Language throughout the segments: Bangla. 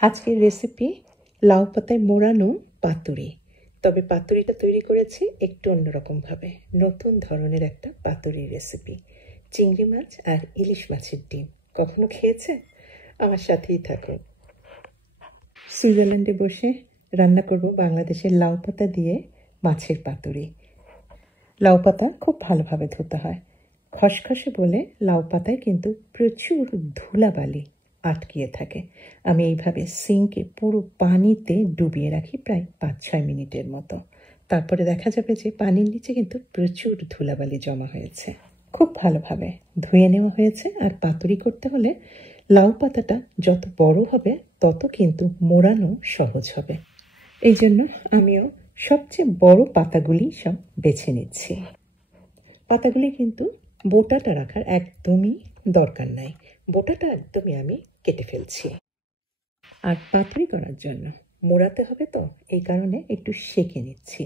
আজকের রেসিপি লাউ পাতায় মোড়ানো পাতুরি। তবে পাতুরিটা তৈরি করেছি একটু অন্যরকমভাবে, নতুন ধরনের একটা পাতুরির রেসিপি। চিংড়ি মাছ আর ইলিশ মাছের ডিম। কখনো খেয়েছে? আমার সাথেই থাকো। সুইজারল্যান্ডে বসে রান্না করব বাংলাদেশের লাউ পাতা দিয়ে মাছের পাতুরি। লাউ পাতা খুব ভালোভাবে ধুতে হয়। খসখসে বলে লাউ পাতায় কিন্তু প্রচুর ধুলাবালি আটকিয়ে থাকে। আমি এইভাবে সিঙ্কে পুরো পানিতে ডুবিয়ে রাখি প্রায় 5-6 মিনিটের মতো। তারপরে দেখা যাবে যে পানির নিচে কিন্তু প্রচুর ধুলাবালি জমা হয়েছে। খুব ভালোভাবে ধুয়ে নেওয়া হয়েছে। আর পাতুরি করতে হলে লাউ পাতাটা যত বড় হবে তত কিন্তু মোড়ানো সহজ হবে। এই জন্য আমিও সবচেয়ে বড় পাতাগুলি সব বেছে নিচ্ছি। পাতাগুলি কিন্তু বোটাটা রাখার একদমই দরকার নাই। বোটাটা একদমই আমি কেটে ফেলছি। আর পাতুরি করার জন্য মোড়াতে হবে তো, এই কারণে একটু সেঁকে নিচ্ছি।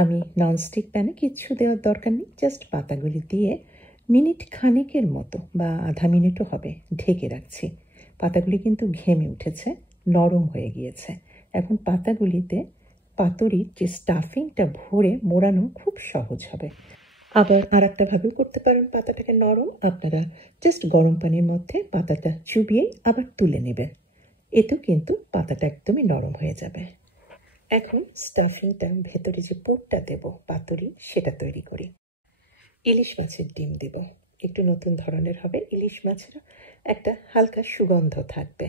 আমি ননস্টিক প্যানে কিচ্ছু দেওয়ার দরকার নেই, জাস্ট পাতাগুলি দিয়ে মিনিট খানেকের মতো বা আধা মিনিটও হবে ঢেকে রাখছি। পাতাগুলি কিন্তু ঘেমে উঠেছে, নরম হয়ে গিয়েছে। এখন পাতাগুলিতে পাতুরির যে স্টাফিংটা ভরে মোড়ানো খুব সহজ হবে। আবার আর একটা ভাবেও করতে পারেন পাতাটাকে নরম। আপনারা জাস্ট গরম পানির মধ্যে পাতাটা চুবিয়ে আবার তুলে নেবেন, এতেও কিন্তু পাতাটা একদমই নরম হয়ে যাবে। এখন স্টাফিংটা ভেতরে যে পুরটা দেব পাতুরি সেটা তৈরি করি। ইলিশ মাছের ডিম দেব, একটু নতুন ধরনের হবে। ইলিশ মাছের একটা হালকা সুগন্ধ থাকবে।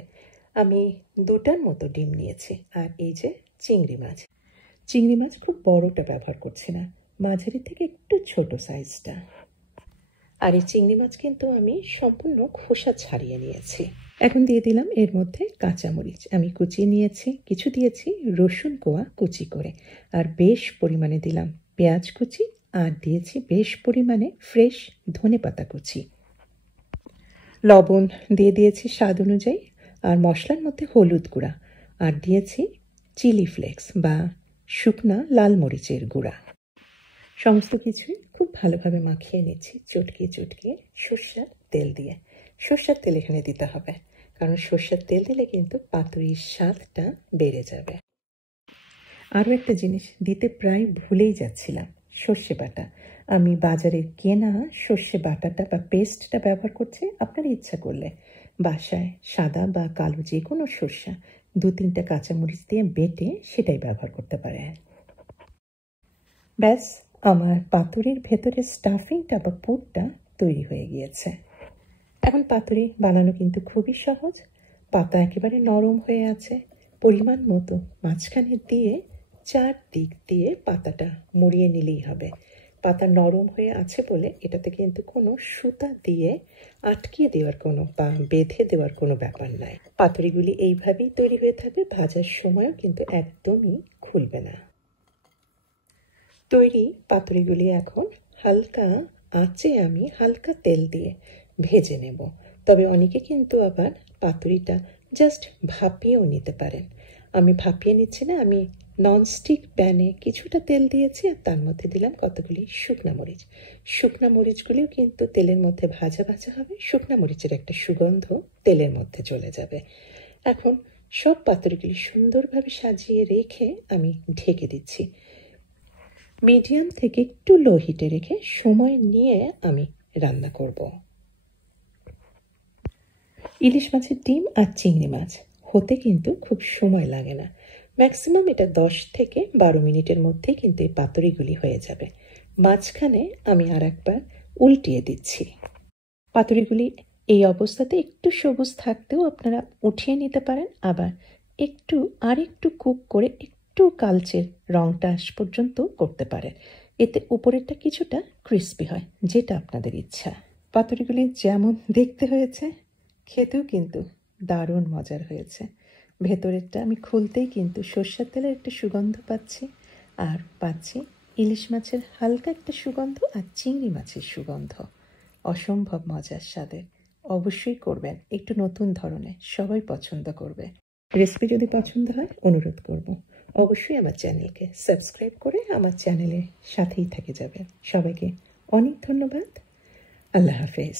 আমি 2টার মতো ডিম নিয়েছি। আর এই যে চিংড়ি মাছ, চিংড়ি মাছ খুব বড়টা ব্যবহার করছি না, মাঝারি থেকে একটু ছোট সাইজটা। আর এই চিংড়ি মাছ কিন্তু আমি সম্পূর্ণ খোসা ছাড়িয়ে নিয়েছি। এখন দিয়ে দিলাম এর মধ্যে কাঁচামরিচ, আমি কুচিয়ে নিয়েছি। কিছু দিয়েছি রসুন কোয়া কুচি করে, আর বেশ পরিমাণে দিলাম পেঁয়াজ কুচি, আর দিয়েছি বেশ পরিমাণে ফ্রেশ ধনেপাতা কুচি। লবণ দিয়ে দিয়েছি স্বাদ অনুযায়ী, আর মশলার মধ্যে হলুদ গুঁড়া, আর দিয়েছি চিলি ফ্লেক্স বা শুকনা লাল মরিচের গুঁড়া। সমস্ত কিছুই খুব ভালোভাবে মাখিয়ে নিচ্ছি চটকিয়ে চটকিয়ে সর্ষের তেল দিয়ে। সর্ষের তেল এখানে দিতে হবে, কারণ সর্ষের তেল দিলে কিন্তু পাতুরির স্বাদটা বেড়ে যাবে। আরও একটা জিনিস দিতে প্রায় ভুলেই যাচ্ছিলাম, সর্ষে বাটা। আমি বাজারের কেনা সর্ষে বাটাটা বা পেস্টটা ব্যবহার করছি। আপনার ইচ্ছা করলে বাসায় সাদা বা কালো যে কোনো সর্ষা 2-3টা কাঁচামরিচ দিয়ে বেটে সেটাই ব্যবহার করতে পারেন। ব্যাস, আমার পাতুরির ভেতরে স্টাফিংটা বা পুরটা তৈরি হয়ে গিয়েছে। এখন পাতুরি বানানো কিন্তু খুবই সহজ। পাতা একেবারে নরম হয়ে আছে, পরিমাণ মতো মাঝখানে দিয়ে 4 দিক দিয়ে পাতাটা মুড়িয়ে নিলেই হবে। পাতা নরম হয়ে আছে বলে এটাতে কিন্তু কোনো সুতা দিয়ে আটকিয়ে দেওয়ার কোনো বা বেঁধে দেওয়ার কোনো ব্যাপার নাই। পাতুরিগুলি এইভাবেই তৈরি হয়ে থাকবে, ভাজার সময়ও কিন্তু একদমই খুলবে না। তৈরি পাতুরিগুলি এখন হালকা আঁচে আমি হালকা তেল দিয়ে ভেজে নেব। তবে অনেকে কিন্তু আবার পাতুরিটা জাস্ট ভাপিয়েও নিতে পারেন। আমি ভাপিয়ে নিচ্ছি না, আমি ননস্টিক প্যানে কিছুটা তেল দিয়েছি, আর তার মধ্যে দিলাম কতগুলি শুকনা মরিচ। শুকনা মরিচগুলিও কিন্তু তেলের মধ্যে ভাজা ভাজা হবে, শুকনা মরিচের একটা সুগন্ধ তেলের মধ্যে চলে যাবে। এখন সব পাতুরিগুলি সুন্দরভাবে সাজিয়ে রেখে আমি ঢেকে দিচ্ছি। মিডিয়াম থেকে একটু লো হিটে রেখে সময় নিয়ে আমি রান্না করব। ইলিশ মাছের ডিম আর চিংড়ি মাছ হতে কিন্তু খুব সময় লাগে না, ম্যাক্সিমাম এটা 10 থেকে 12 মিনিটের মধ্যেই কিন্তু এই পাতুরিগুলি হয়ে যাবে। মাঝখানে আমি আর একবার উল্টিয়ে দিচ্ছি। পাতুরিগুলি এই অবস্থাতে একটু সবুজ থাকতেও আপনারা উঠিয়ে নিতে পারেন, আবার একটু কুক করে একটু কালচে রংটা আস পর্যন্ত করতে পারেন। এতে উপরেরটা কিছুটা ক্রিস্পি হয়, যেটা আপনাদের ইচ্ছা। পাতুরিগুলি যেমন দেখতে হয়েছে খেতেও কিন্তু দারুণ মজার হয়েছে। ভেতরেরটা আমি খুলতেই কিন্তু সর্ষের তেলের একটা সুগন্ধ পাচ্ছি, আর পাচ্ছি ইলিশ মাছের হালকা একটা সুগন্ধ আর চিংড়ি মাছের সুগন্ধ। অসম্ভব মজার স্বাদের। অবশ্যই করবেন, একটু নতুন ধরনের, সবাই পছন্দ করবে। রেসিপি যদি পছন্দ হয় অনুরোধ করব অবশ্যই আমার চ্যানেলকে সাবস্ক্রাইব করে আমার চ্যানেলের সাথেই থেকে যাবেন। সবাইকে অনেক ধন্যবাদ। আল্লাহ হাফেজ।